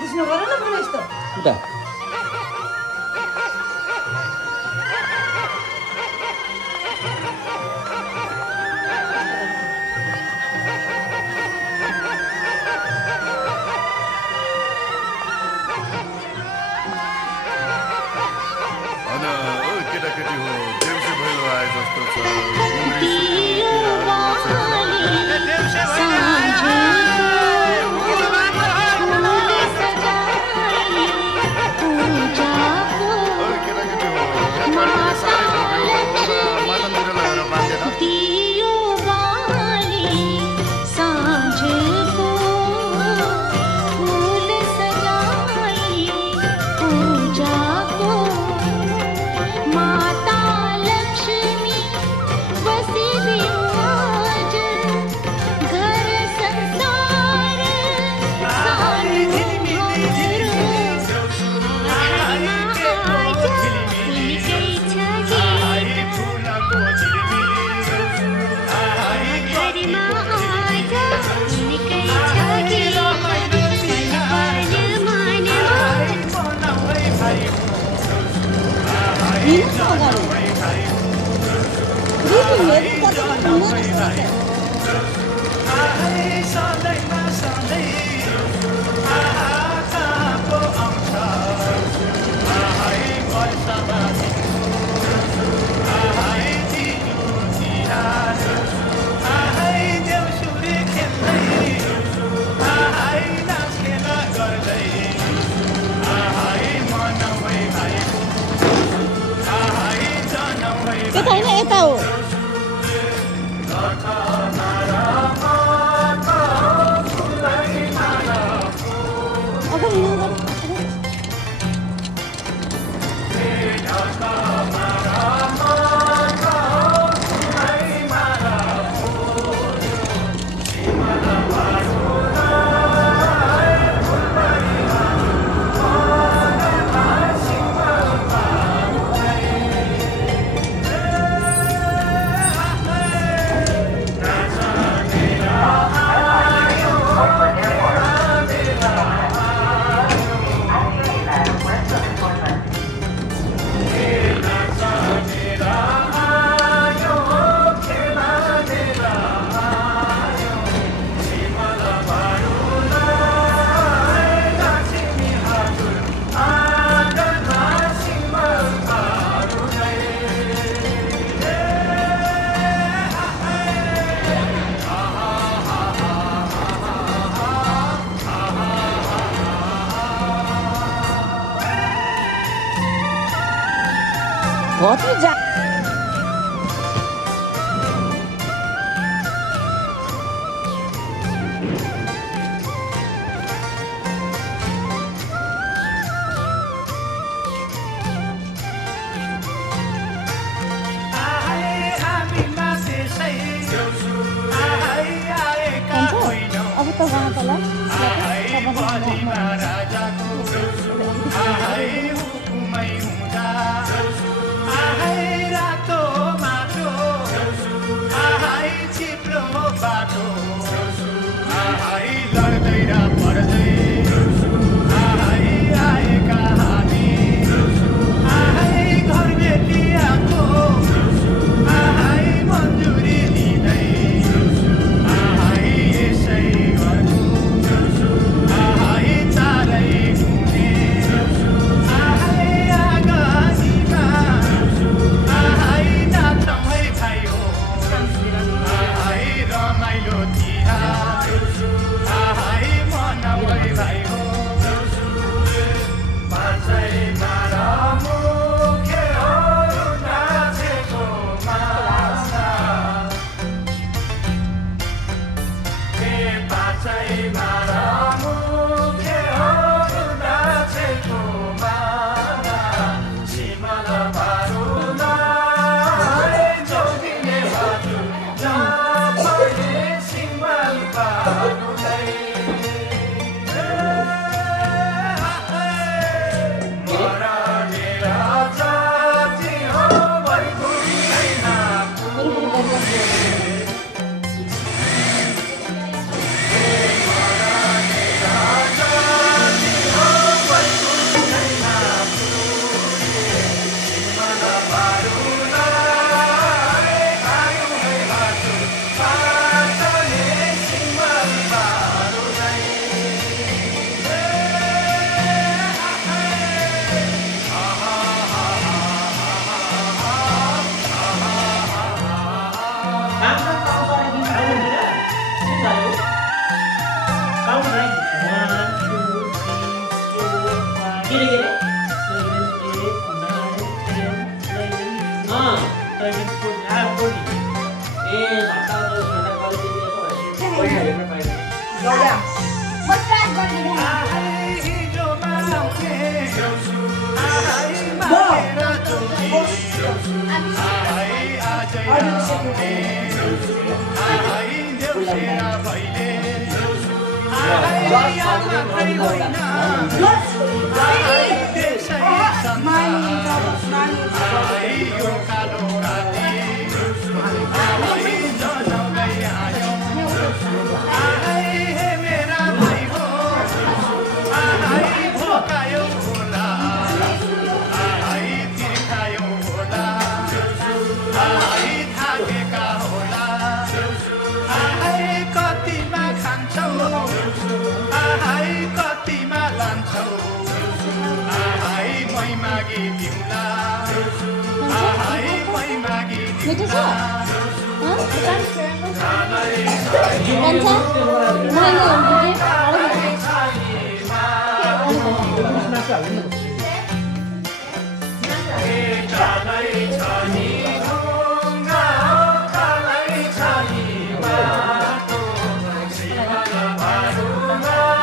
बुझ्नु पर्यो न पुरा यस्तो उता Itu sih? Hah? Bukan? Bukan sih?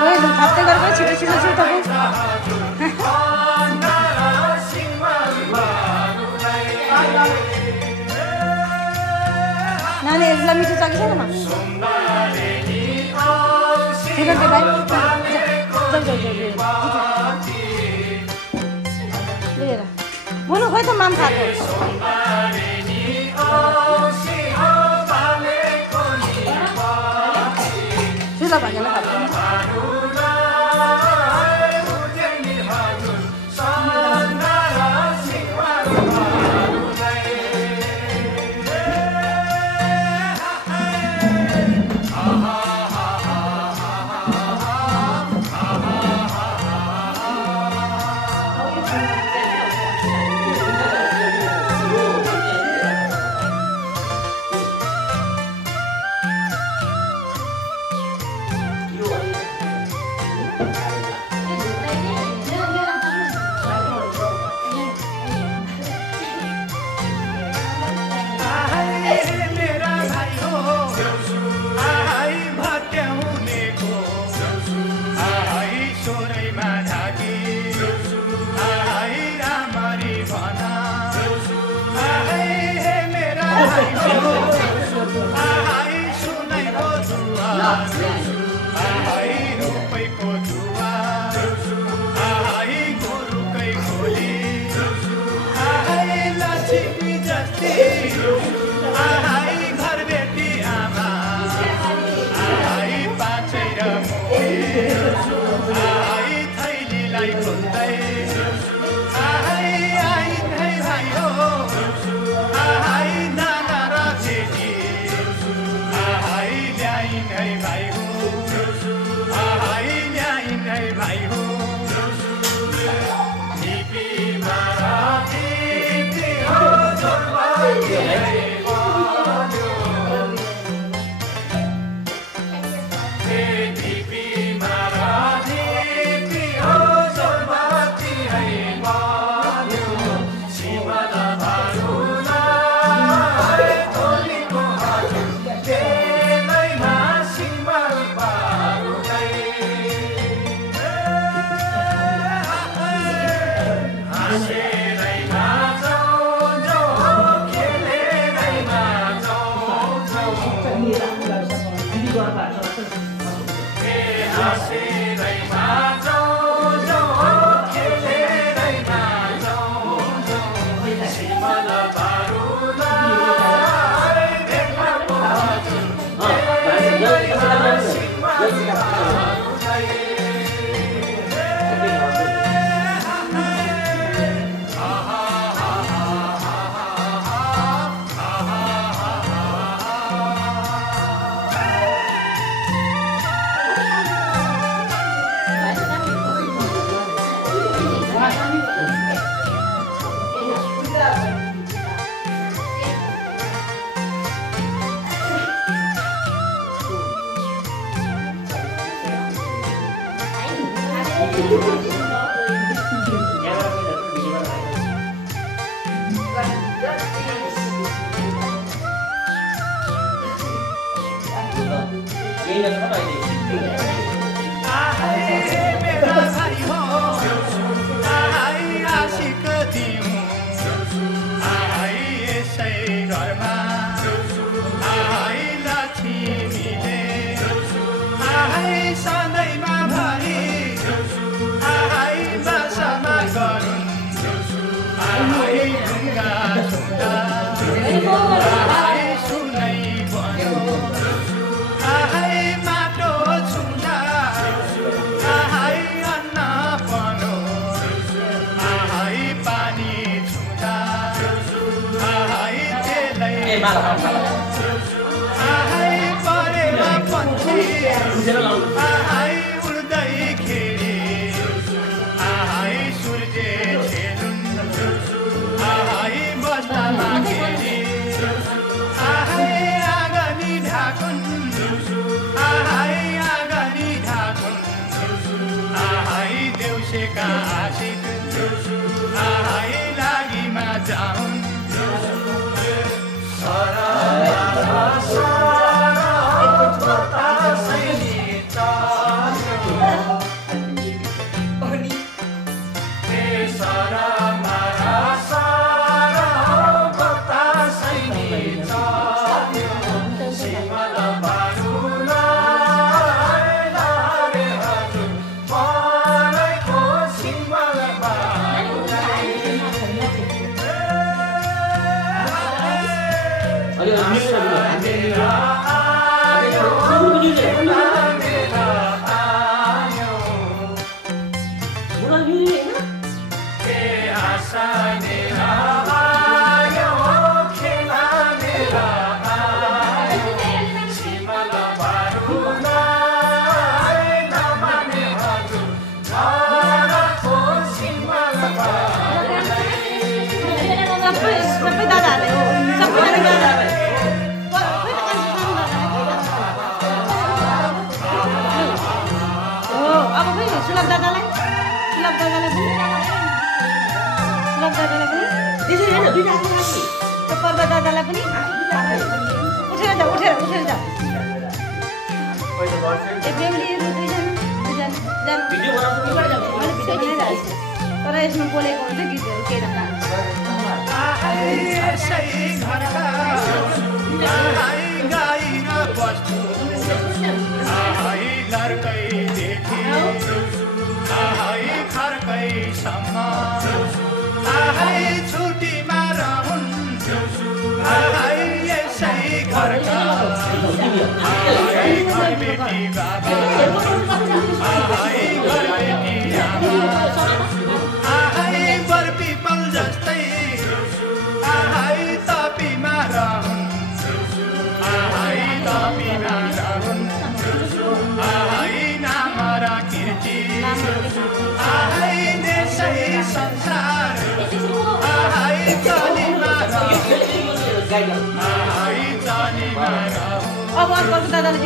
Mana ini yang खाते गरेको छिटो छिटो छिटो नानीहरूलाई मिठो छ कि छैन भाइ लिएर हुनु खोइ त माम खाएको सुझा भन्दैन तर यसमा बोलेको हुन्छ गीतहरू केही अब अर्को दादाले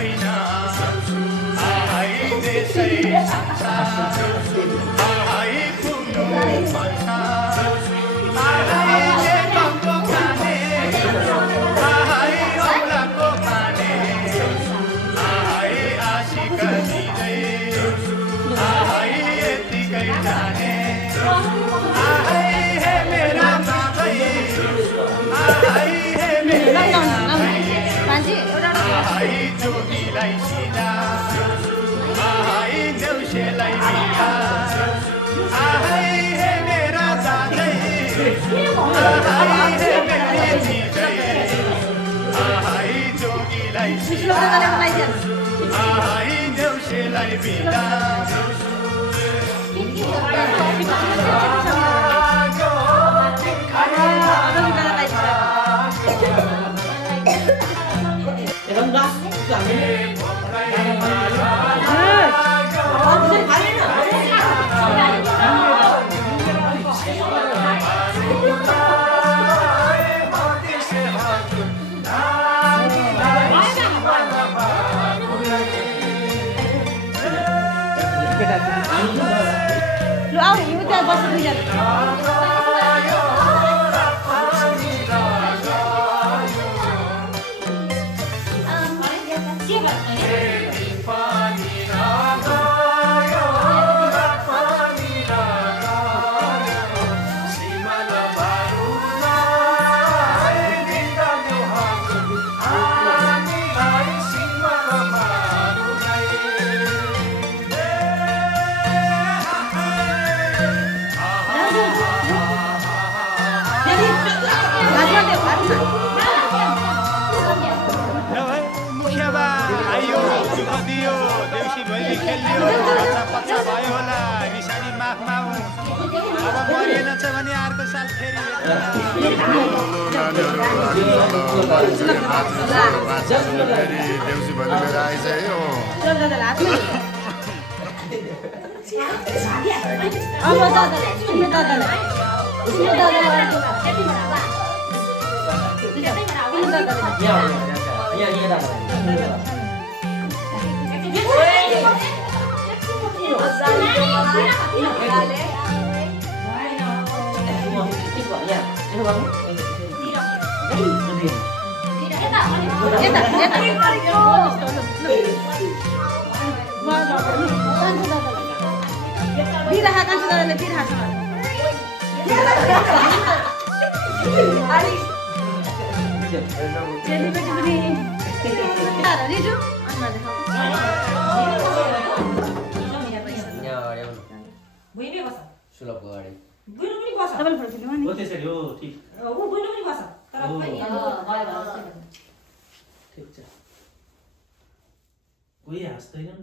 होइन आइ देशै संसार आइ पुग्नु पर्छ आइ नेकको खाने आइ औलाको खाने आइ आशिक दिँदै आइ यतिकै जाने आइ हे मेरा बाबै आइ हे मेरा आइ जोगीलाई सिधा आइ देउसेलाई बिदा आइ हे मेरा दादै आइ हे मेरी जिजै आइ जोगीलाई सिधा आइ देउसेलाई बिदा Lu au, udah bos hujan. दियो देउसी भैली खेलियो बच्चा पच्चा भयो होला निशानी माफ मागौँ अब मरिएन छ भने अर्को साल फेरि देउसी भैली मेरो आइसक्यो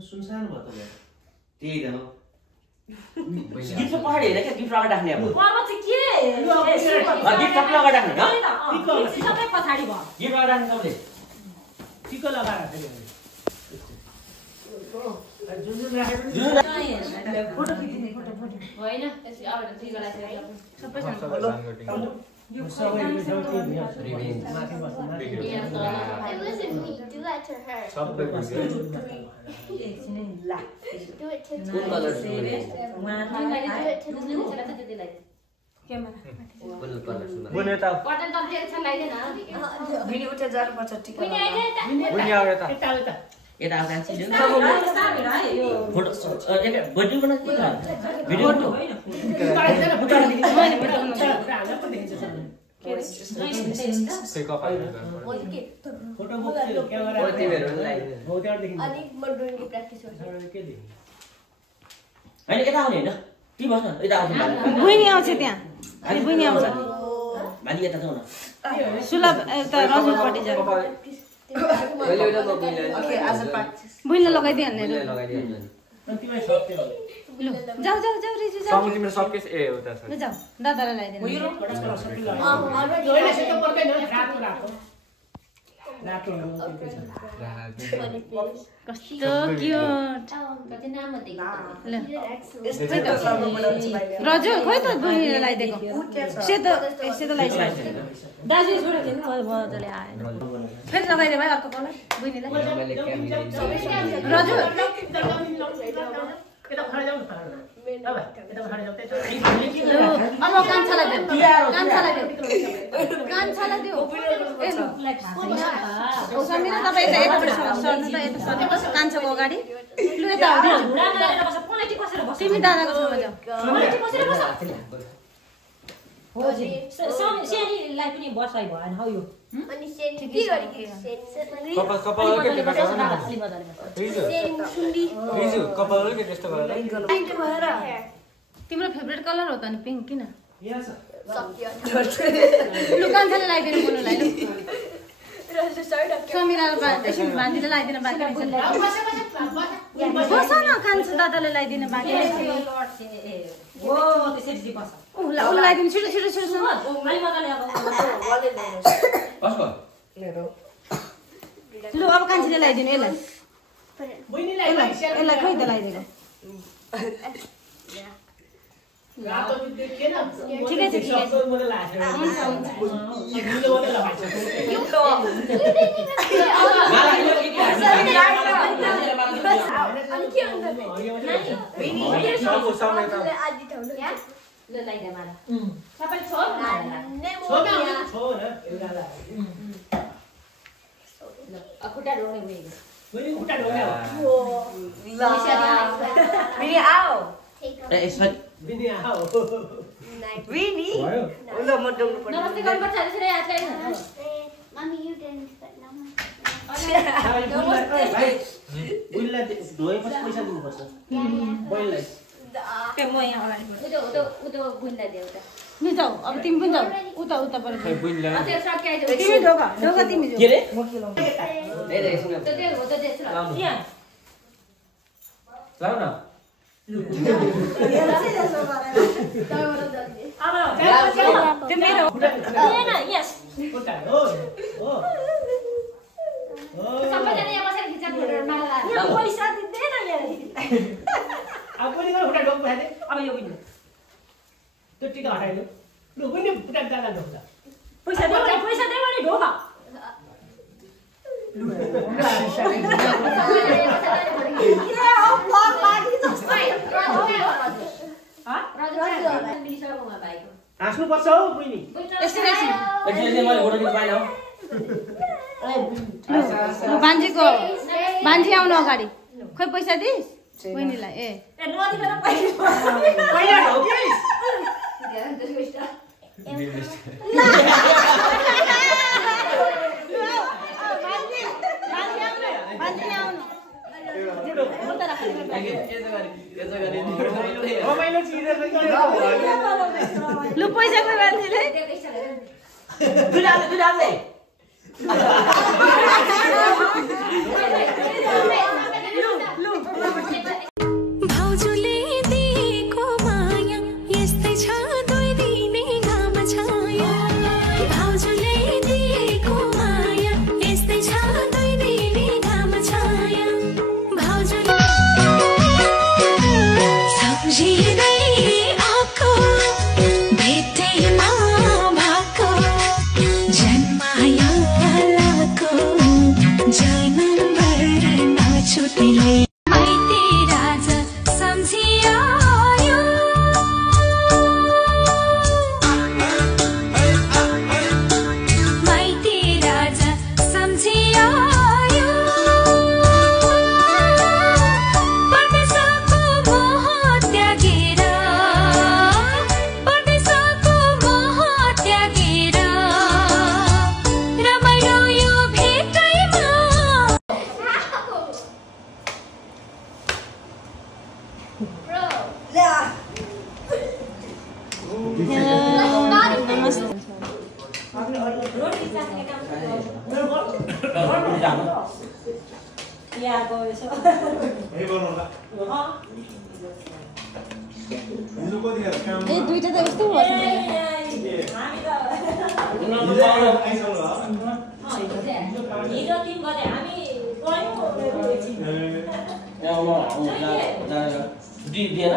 सुनसान भयो त त्यही त हो गिफ्ट पहाड हेर क्या गिफ्ट अगाडि राख्ने अब गिफ्ट सबै अगाडि राख्ने ल सबै पछाडी भयो गिफ्ट अगाडि राख्ने सबले टिको लगाएर फोटो खिच्ने फोटो होइन अब टिकोलाई सबै It wasn't me. Do that to her. Do it to Good color. Do it to रातोहरू के छ कस्तो क्युट कति नाम ल रजु खोइ त बहिनीले लगाइदिएको सेतो सेतो लगाइसक्यो दाजु छोडेर दिनु मजाले आएन फेरि लगाइदियो भाइ अर्को कलर बहिनीलाई रजु केटा खडा जाऊ न अब केटा खडा जाऊ अब कान्छालाई देऊ कान्छालाई देऊ कान्छालाई देऊ ए ल ओ समीरा तपाईँ यताबाट सर्नु त यता सर्नुहोस् कान्छाको अगाडि लु यता हो तिमी दादाको छेउमा जाऊ हो जी सेनीलाई पनि बसाइ भएन हौ यो अनि सेनी के गरेकी सेनी कपाल के टेका रिजु कपाल के त्यस्तो गरेर पिंक भएर तिम्रो फेभरेट कलर हो त नि पिंक किन यहाँ छ सक्यो लु कान्छाले लगाइदिनु बोल्नुलाई लु रजु सर्ट समीराले एकछिन बाँधिले लगाइदिनु बाँकी बस न कान्छा दादाले लगाइदिनु बाँकी ओ त्यसरी बस उसलाई लगाइदिनु छिटो छिटो छिटो सुन अलि मजाले अब कसको लु अब कान्छीले लगाइदिनु यसलाई बहिनीलाई यसलाई खोइ त लगाइदिएको रातो देखेन ठिकै छ ठिकै छ सब मलाई लाग्छ हुन्छ हुन्छ नीलो मात्रै लगाइछ यो त अनि के हुन्छ सबको समय त आदि ठाउँ या ल लाइदा माला सबै छ छो न एउटा ल खुट्टा रोने भयो बहिनी खुट्टा ढोग्यो Winnie आओ ए सरी बिनी आओ Winnie भयो उलो म डोग्नु पर्छ नमस्ते गर्नुपर्छ त्यसरी हात लगाइदिनु Mommy, you didn't but no. भाइ बुइलाई धोएपछि पैसा दिनुपर्छ बहिनीलाई के म यहाँ अगाडि उतो बुन्दा देऊ त नि जाऊ अब तिमी पनि जाऊ उता उता पर खै बुइनला त्यो सकिआइदियो तिमी ढोका ढोका तिमी जाऊ के रे ए रे सुन त्यो हो त त्यसो यहाँ लाउ न अब त्यो मेरो हैन यस खुट्टा हो हो सबैजना यहाँ बसेर खिचा फोटो माला यहाँ पैसा दिँदैन यहाँ अब पनि गएर खुट्टा ढोक पठाइदे अब यो बुन्नु त्यो टिका हटाइदियो लु बुइनी खुट्टा दादा ढोक्छ पैसा देऊ नि ढोका हाँस्नु पर्छ हौ बुइनी यस्तै एकछिन एकछिन मैले फोटो खिच्न पाइन लु बान्छी आउनु अगाडि खोइ पैसा दिइस् बहिनीलाई ए नदिएर पैसा पहिला ढोकिस् बान्छी आउनु उता राख रमाइलो चिरेर लु पैसा खोइ बान्छीले दुडाले भाउजूले दिएको माया यस्तै छ दुई दिने घाम छाया भाउजूले दिएको माया यस्तै छ दुई दिने घाम छाया भाउजूले सम्झिँदै आएको भेटैमा भएको जन्माया लाको जन्मभर नछुट्ने माइती राजा सम्झिआयो माइती राजा सम्झिआयो परदेशको मोह त्यागेर रमाइलो यो भेटैमा यहाँ गयो सो ए दुईटा त यस्तो पर्छ हामी त हिजो 3 गते हामी गयौँ छुट्टी दिएन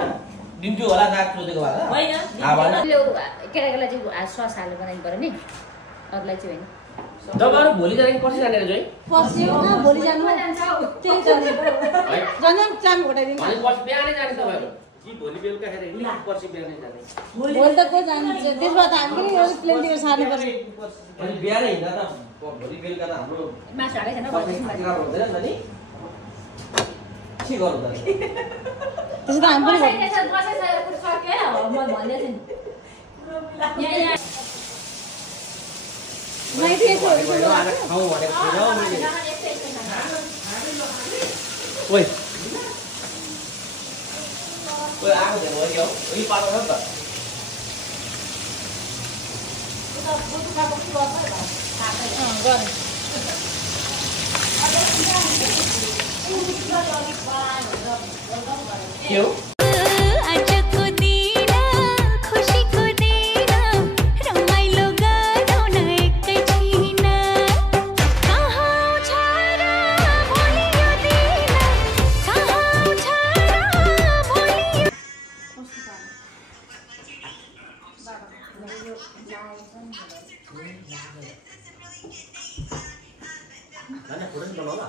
दिन्थ्यो होला नाक सोधेको भएर होइन केटाकेटीलाई चाहिँ सस हालेर बनाइनु पर्यो नि अरूलाई चाहिँ होइन तपाईँहरू भोलि जाने पर्सि जाने रहेछ है पर्सि भोलि जानु त्यही जानु घटाइदिनु पर्सि बिहानै जाने तपाईँहरू कि भोलि बेलुका खेर हिँड्ने पर्सि बिहानै जाने भोलि त को जान्छ त्यसबाट हामी प्लेन टिकट सार्नु पर्छ अनि बिहानै हिँड्दा त भोलि बेलुका त हाम्रो मासु हालेको छैन हुँदैन नि त नि के गर्नु त त्यसो त हामी पनि आएको थियो हो यही पार्नु छ त के हो आजको दिन खुसीको दिन रमाइलो गरौँ न एकैछिन कहाँ आउँछ र भोलि यो दिन कहाँ आउँछ र भोलि यो नानी फोटो नि बनाउला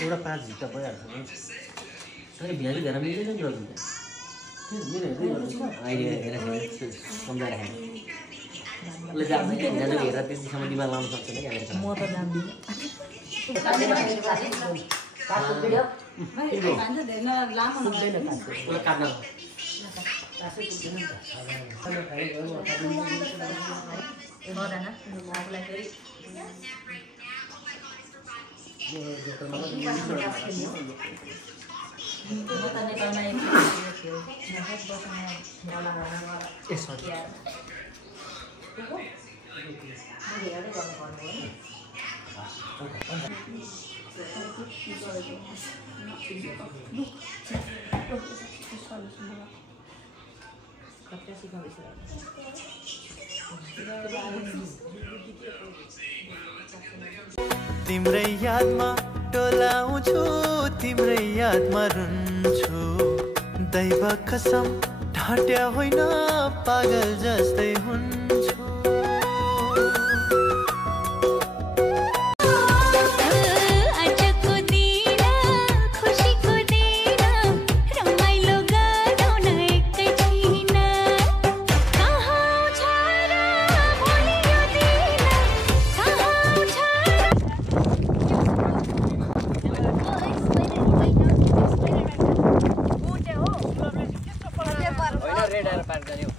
एउटा 5 झिक्का भइहाल्छ सरी बिहानै धेरै मिल्दैन नि रजु मेरो अहिले हेरेर सम्झाएर खाने उसले जाँदैन हेरेर त्यतिसम्म दिमाग लाउनु सक्दैन क्या म त जान्दिनँ काट्न तिम्रै यादमा टोलाउँछु तिम्रै यादमा रुन्छु दैव कसम ढाट्या होइन पागल जस्तै हुन्छु आजको दिन खुसीको दिन रमाइलो गरौँ न एकैछिन कहाँ आउँछ र भोलि यो दिन कहाँ आउँछ रेड आएर पार्क जाने हो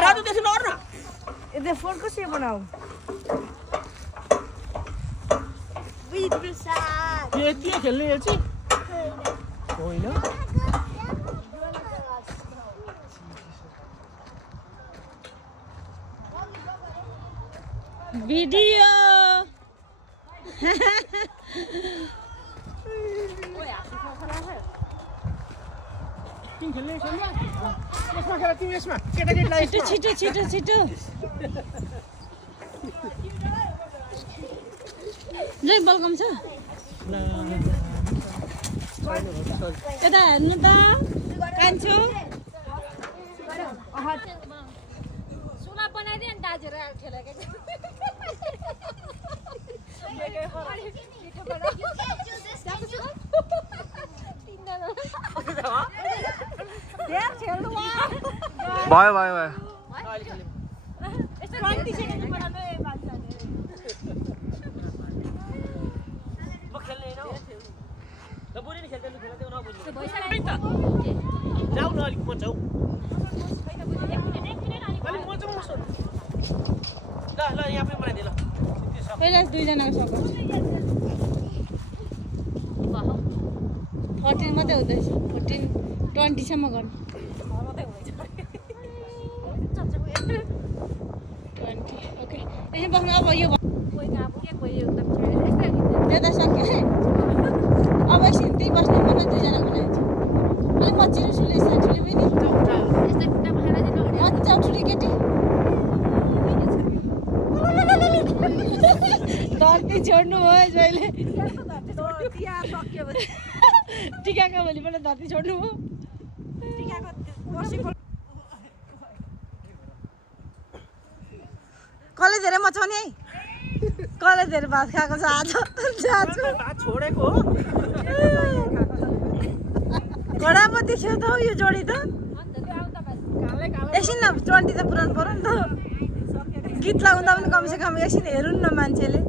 राजु त्यसो नगर न यता फोन कसरी बनाऊ के खेल्ने यो चाहिँ होइन भिडियो तिमी खेल्ने यसमा खेल तिमी यसमा केटाकेटीलाई छिटो छिटो छिटो जय बलगम छ यता हेर्नु त कान्छु सुला बनाइदिए नि दाजुहरू खेलेको भयो भयो भयो जाऊ न अलिक म जाऊ ल यहाँ पनि बनाइदिए ल पहिला दुईजनाको सपोर्ट 14 मात्रै हुँदैछ 14 20 सम्म गर्नु 20 ओके यही बस्नु अब यो त्यता सक्यो है अब एकछिन त्यही बस्नु मलाई दुईजनाको लागि अलिक मचिलो सुले ठुली पनि मजा ठुली केटी धरती छोड्नु भयो जहिले टिकाको भोलिपल्ट धरती छोड्नु भयो कसले धेरै मचाउने है कसले धेरै भात खाएको छ आज छोडेको घोडा पो देख्यो त यो जोडी त एकछिन न 20 त पुरानो पर्यो नि त गीत लगाउँदा पनि कमसेकम एकछिन हेरौँ न मान्छेले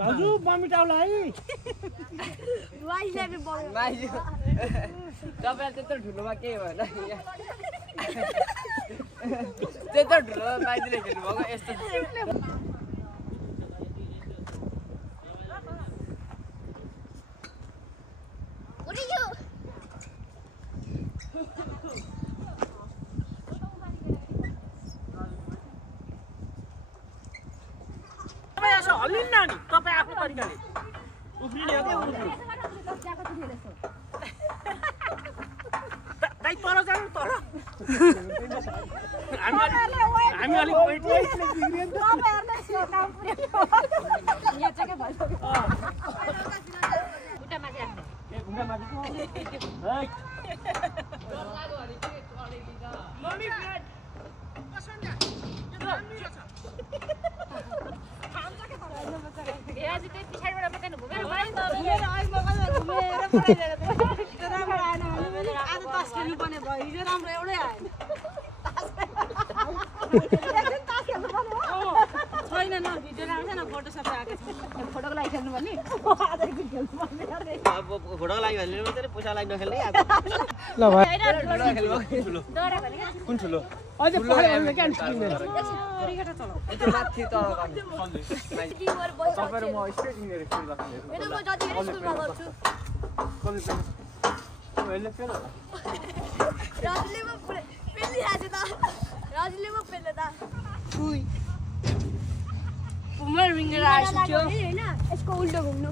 भाउजू बमिटाउला है तपाईँ त्यत्रो ठुलोमा केही भएन त्यत्रो ठुलो माइतीले खेल्नुभएको यस्तो हल्लिन्न नि तपाईँ आफ्नो तरिकाले उफ्रिने दाइ तल जानु तल हामी अलिक वेट कुन ठुलो अझै पढ्यो क्या माथि तर म स्ट्रेट हिँडेर स्कुल यसको उल्टो घुम्नु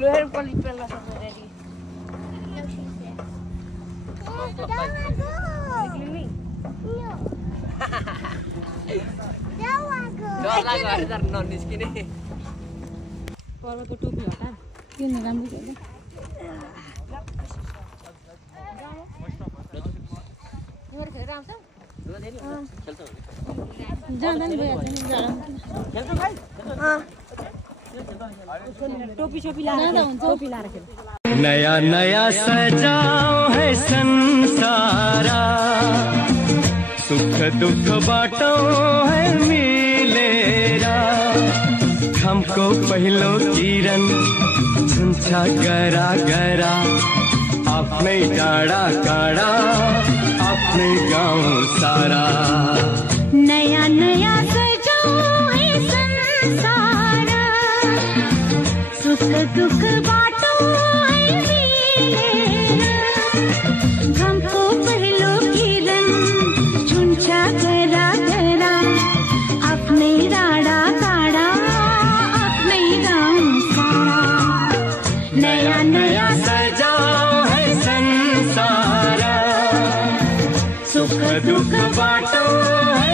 Luar paling pelas aku tadi. पर्वको टोपी हटा किन राम्रो छ नया नया सजाओ है संसारा सुख दुख बाटो है मिलेरा हमको पहिलो किरण छुन्छ गरा गरा आफ्नै डाँडा काँडा आफ्नै गाउँ सारा नया नया सजाओ है संसारा सुख दुख बाटो है मिलेरा हमको पहिलो किरण छुन्छ गरा गरा सुख दुख बाटो है